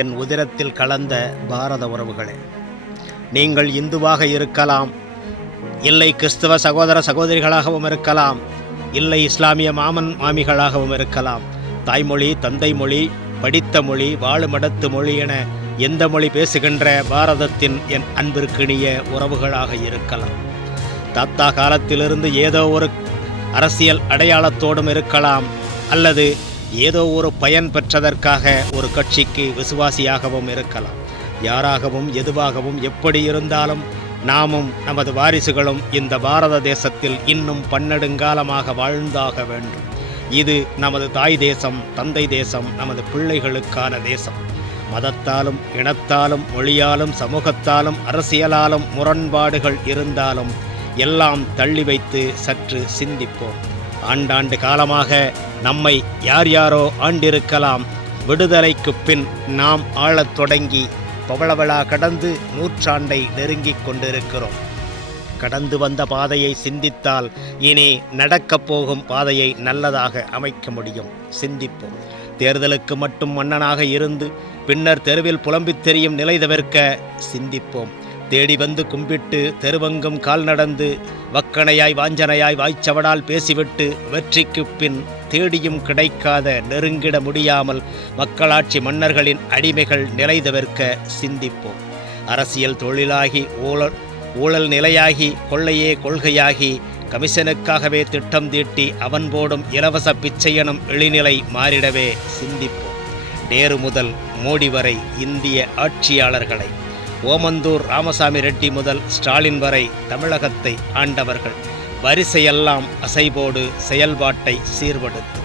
என் உதிரத்தில் கலந்த பாரத உறவுகளே. நீங்கள் இந்துவாக இருக்கலாம். இல்லை கிறிஸ்தவ சகோதர சகோதரிகளாகவும் இருக்கலாம். இல்லை இஸ்லாமிய மாமன் மாமிகளாகவும் இருக்கலாம். தாய்மொழி தந்தை மொழி படித்த மொழி வாழுமடத்து மொழி என எந்த மொழி பேசுகின்ற பாரதத்தின் என் அன்பிற்கினிய உறவுகளாக இருக்கலாம். தாத்தா காலத்திலிருந்து ஏதோ ஒரு அரசியல் அடையாளத்தோடும் இருக்கலாம். அல்லது ஏதோ ஒரு பயன் பெற்றதற்காக ஒரு கட்சிக்கு விசுவாசியாகவும் இருக்கலாம். யாராகவும் எதுவாகவும் எப்படி இருந்தாலும் நாமும் நமது வாரிசுகளும் இந்த பாரத தேசத்தில் இன்னும் பன்னெடுங்காலமாக வாழ்ந்தாக வேண்டும். இது நமது தாய் தேசம் தந்தை தேசம் நமது பிள்ளைகளுக்கான தேசம். மதத்தாலும் இனத்தாலும் மொழியாலும் சமூகத்தாலும் அரசியலாலும் முரண்பாடுகள் இருந்தாலும் எல்லாம் தள்ளி வைத்து சற்று சிந்திப்போம். ஆண்டாண்டு காலமாக நம்மை யார் யாரோ ஆண்டிருக்கலாம். விடுதலைக்குப் பின் நாம் ஆளத் தொடங்கி பவளவளா கடந்து நூற்றாண்டை நெருங்கிக் கொண்டிருக்கிறோம். கடந்து வந்த பாதையை சிந்தித்தால் இனி நடக்கப் போகும் பாதையை நல்லதாக அமைக்க முடியும். சிந்திப்போம். தேர்தலுக்கு மட்டும் மன்னனாக இருந்து பின்னர் தெருவில் புலம்பித் தெரியும் நிலை தவிர்க்க சிந்திப்போம். தேடி வந்து கும்பிட்டு தெருவங்கும் கால் நடந்து வக்கணையாய் வாஞ்சனையாய் வாய்ச்சவடால் பேசிவிட்டு வெற்றிக்குப் பின் தேடியும் கிடைக்காத நெருங்கிட முடியாமல் மக்களாட்சி மன்னர்களின் அடிமைகள் நிலை தவிர்க்க சிந்திப்போம். அரசியல் தொழிலாகி ஊழல் ஊழல் நிலையாகி கொள்ளையே கொள்கையாகி கமிஷனுக்காகவே திட்டம் தீட்டி அவன் போடும் இலவச பிச்சையனும் இழிநிலை மாறிடவே சிந்திப்போம். நேரு முதல் மோடி வரை இந்திய ஆட்சியாளர்களை ஓமந்தூர் ராமசாமி ரெட்டி முதல் ஸ்டாலின் வரை தமிழகத்தை ஆண்டவர்கள். வரிசையெல்லாம் அசைபோடு செயல்பாட்டை சீர்படுத்து.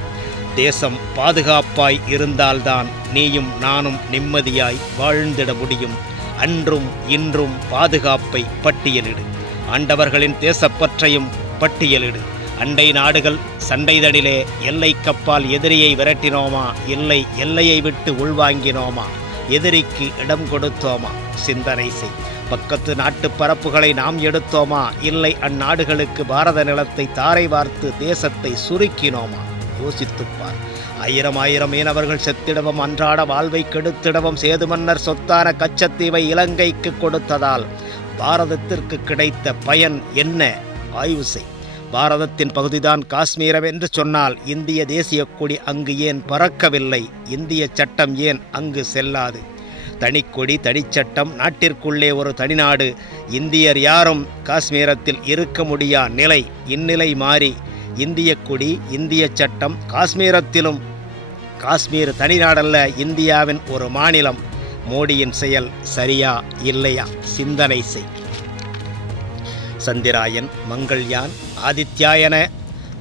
தேசம் பாதுகாப்பாய் இருந்தால்தான் நீயும் நானும் நிம்மதியாய் வாழ்ந்திட முடியும். அன்றும் இன்றும் பாதுகாப்பை பட்டியலிடு. ஆண்டவர்களின் தேசப்பற்றையும் பட்டியலிடு. அண்டை நாடுகள் சண்டைதடிலே எல்லை கப்பால் எதிரியை விரட்டினோமா? இல்லை எல்லையை விட்டு உள்வாங்கினோமா? எதிரிக்கு இடம் கொடுத்தோமா? சிந்தனை செய். பக்கத்து நாட்டு பரப்புகளை நாம் எடுத்தோமா? இல்லை அந்நாடுகளுக்கு பாரத நிலத்தை தாரை வார்த்து தேசத்தை சுருக்கினோமா? யோசித்துப்பார் ஆயிரம் ஆயிரம் மீனவர்கள் செத்திடவும் அன்றாட வாழ்வை கெடுத்திடவும் சேது மன்னர் சொத்தான கச்சத்தீவை இலங்கைக்கு கொடுத்ததால் பாரதத்திற்கு கிடைத்த பயன் என்ன? ஆய்வு செய். பாரதத்தின் பகுதிதான் காஷ்மீரம் என்று சொன்னால் இந்திய தேசிய கொடி அங்கு ஏன் பறக்கவில்லை? இந்திய சட்டம் ஏன் அங்கு செல்லாது? தனிக்கொடி தனிச்சட்டம் நாட்டிற்குள்ளே ஒரு தனிநாடு. இந்தியர் யாரும் காஷ்மீரத்தில் இருக்க முடியா நிலை? இந்நிலை மாறி இந்திய கொடி இந்திய சட்டம் காஷ்மீரத்திலும் காஷ்மீர் தனிநாடல்ல இந்தியாவின் ஒரு மாநிலம். மோடியின் செயல் சரியா இல்லையா? சிந்தனை செய். சந்திராயன் மங்கள்யான் ஆதித்யா என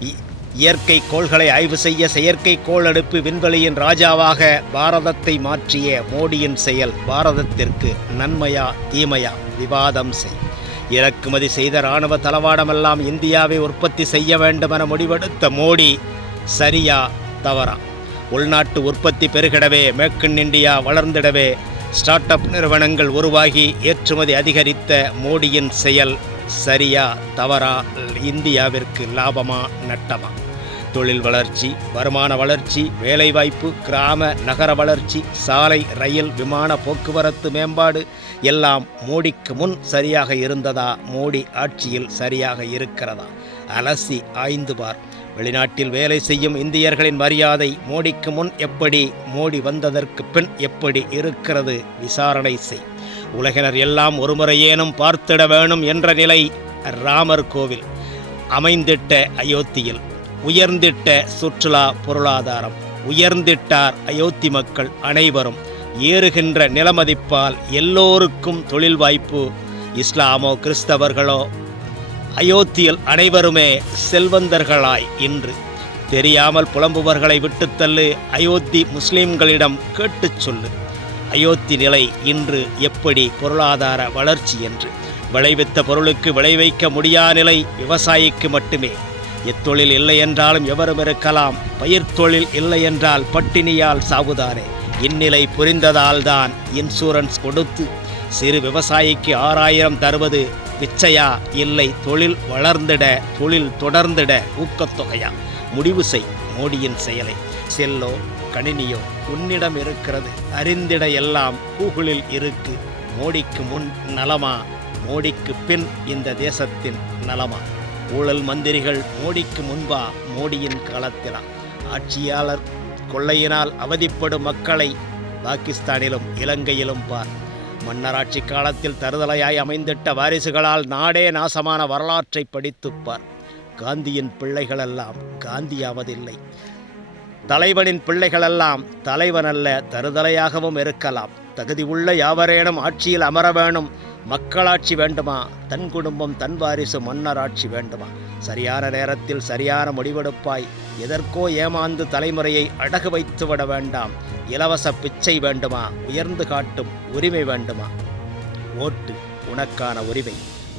இ- இயற்கை கோள்களை ஆய்வு செய்ய செயற்கை கோள் அடுப்பு விண்வெளியின் ராஜாவாக பாரதத்தை மாற்றிய மோடியின் செயல் பாரதத்திற்கு நன்மையா தீமையா? விவாதம் செய். இறக்குமதி செய்த இராணுவ தளவாடமெல்லாம் இந்தியாவை உற்பத்தி செய்ய வேண்டுமென முடிவெடுத்த மோடி சரியா தவறா? உள்நாட்டு உற்பத்தி பெருகிடவே மேற்கின் இன் இந்தியா வளர்ந்திடவே ஸ்டார்ட் அப் நிறுவனங்கள் உருவாகி ஏற்றுமதி அதிகரித்த மோடியின் செயல் சரியா தவறா இந்தியாவிற்கு லாபமா நட்டமா? தொழில் வளர்ச்சி வருமான வளர்ச்சி வேலைவாய்ப்பு கிராம நகர வளர்ச்சி சாலை ரயில் விமான போக்குவரத்து மேம்பாடு எல்லாம் மோடிக்கு முன் சரியாக இருந்ததா? மோடி ஆட்சியில் சரியாக இருக்கிறதா? அலசி ஆய்ந்து பார். வெளிநாட்டில் வேலை செய்யும் இந்தியர்களின் மரியாதை மோடிக்கு முன் எப்படி? மோடி வந்ததற்கு பின் எப்படி இருக்கிறது? விசாரணை செய். உலகினர் எல்லாம் ஒருமுறையேனும் பார்த்திட வேணும் என்ற நிலை ராமர் கோவில். அமைந்திட்ட அயோத்தியில் உயர்ந்திட்ட சுற்றுலா பொருளாதாரம் உயர்ந்திட்டார் அயோத்தி மக்கள் அனைவரும் ஏறுகின்ற நிலமதிப்பால் எல்லோருக்கும் தொழில் வாய்ப்பு இஸ்லாமோ கிறிஸ்தவர்களோ அயோத்தியில் அனைவருமே செல்வந்தர்களாய் இன்று. தெரியாமல் புலம்புவர்களை விட்டுத்தள்ளு அயோத்தி முஸ்லிம்களிடம் கேட்டுச் சொல்லு. அயோத்தி நிலை இன்று எப்படி பொருளாதார வளர்ச்சி என்று? விளைவித்த பொருளுக்கு விளைவிக்க முடியா நிலை விவசாயிக்கு மட்டுமே. எத்தொழில் இல்லை என்றாலும் எவரும் இருக்கலாம். பயிர் தொழில் இல்லை என்றால் பட்டினியால் சாவுதானே இந்நிலை புரிந்ததால்தான் இன்சூரன்ஸ் கொடுத்து சிறு விவசாயிக்கு ஆறாயிரம் தருவது பிச்சையா? இல்லை தொழில் வளர்ந்திட தொழில் தொடர்ந்திட ஊக்கத்தொகையா? முடிவு செய் மோடியின் செயலை. செல்லோ கணினியோ உன்னிடம் இருக்கிறது. அறிந்திட எல்லாம் கூகுளில் இருக்கு. மோடிக்கு முன் நலமா? மோடிக்கு பின் இந்த தேசத்தின் நலமா? ஊழல் மந்திரிகள் மோடிக்கு முன்பா மோடியின் காலத்திலா? ஆட்சியாளர் கொள்ளையினால் அவதிப்படும் மக்களை பாகிஸ்தானிலும் இலங்கையிலும் பார். மன்னராட்சி காலத்தில் தருதலையாய் அமைந்திட்ட வாரிசுகளால் நாடே நாசமான வரலாற்றை படித்துப் பார். காந்தியின் பிள்ளைகளெல்லாம் காந்தியாவதில்லை. தலைவனின் பிள்ளைகளெல்லாம் தலைவன் அல்ல தருதலையாகவும் இருக்கலாம். தகுதி உள்ள யாவரேனும் ஆட்சியில் அமர வேணும். மக்களாட்சி வேண்டுமா? தன் குடும்பம் தன் வாரிசு மன்னராட்சி வேண்டுமா? சரியான நேரத்தில் சரியான முடிவெடுப்பாய். எதற்கோ ஏமாந்து தலைமுறையை அடகு வைத்து விட வேண்டாம். இலவச பிச்சை வேண்டுமா? உயர்ந்து காட்டும் உரிமை வேண்டுமா? ஓட்டு உனக்கான உரிமை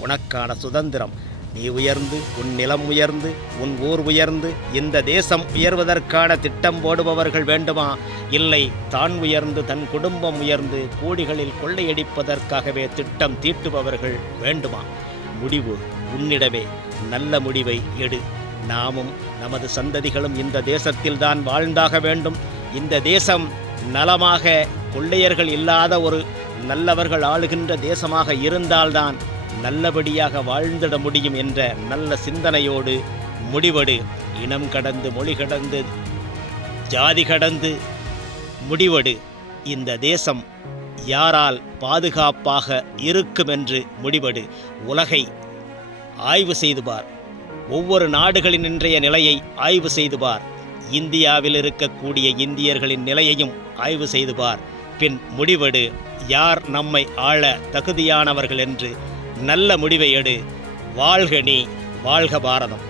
உனக்கான சுதந்திரம். நீ உயர்ந்து உன் நிலம் உயர்ந்து உன் ஊர் உயர்ந்து இந்த தேசம் உயர்வதற்கான திட்டம் போடுபவர்கள் வேண்டுமா? இல்லை தான் உயர்ந்து தன் குடும்பம் உயர்ந்து கோடிகளில் கொள்ளையடிப்பதற்காகவே திட்டம் தீட்டுபவர்கள் வேண்டுமா? முடிவு உன்னிடமே. நல்ல முடிவை எடு. நாமும் நமது சந்ததிகளும் இந்த தேசத்தில் தான் வாழ்ந்தாக வேண்டும். இந்த தேசம் நலமாக கொள்ளையர்கள் இல்லாத ஒரு நல்லவர்கள் ஆளுகின்ற தேசமாக இருந்தால்தான் நல்லபடியாக வாழ்ந்திட முடியும் என்ற நல்ல சிந்தனையோடு முடிவெடு. இனம் கடந்து மொழி கடந்து ஜாதி கடந்து முடிவெடு. இந்த தேசம் யாரால் பாதுகாப்பாக இருக்கும் என்று முடிவெடு. உலகை ஆய்வு செய்து பார். ஒவ்வொரு நாடுகளின் இன்றைய நிலையை ஆய்வு செய்து பார். இந்தியாவில் இருக்கக்கூடிய இந்தியர்களின் நிலையையும் ஆய்வு செய்து பார். பின் முடிவெடு. யார் நம்மை ஆள தகுதியானவர்கள் என்று நல்ல முடிவை எடு. வாழ்க நீ வாழ்க பாரதம்.